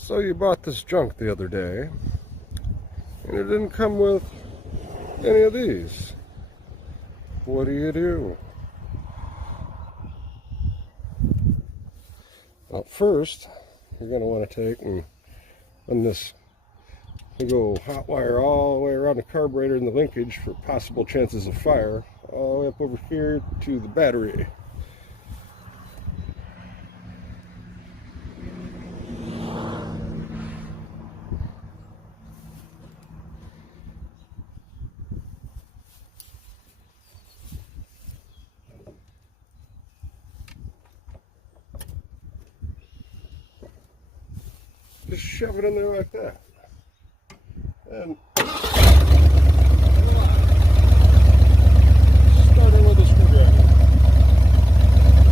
So you bought this junk the other day, and it didn't come with any of these. What do you do? Well, first, you're going to want to take and run this, we go hot wire all the way around the carburetor and the linkage for possible chances of fire, all the way up over here to the battery. Just shove it in there like that. And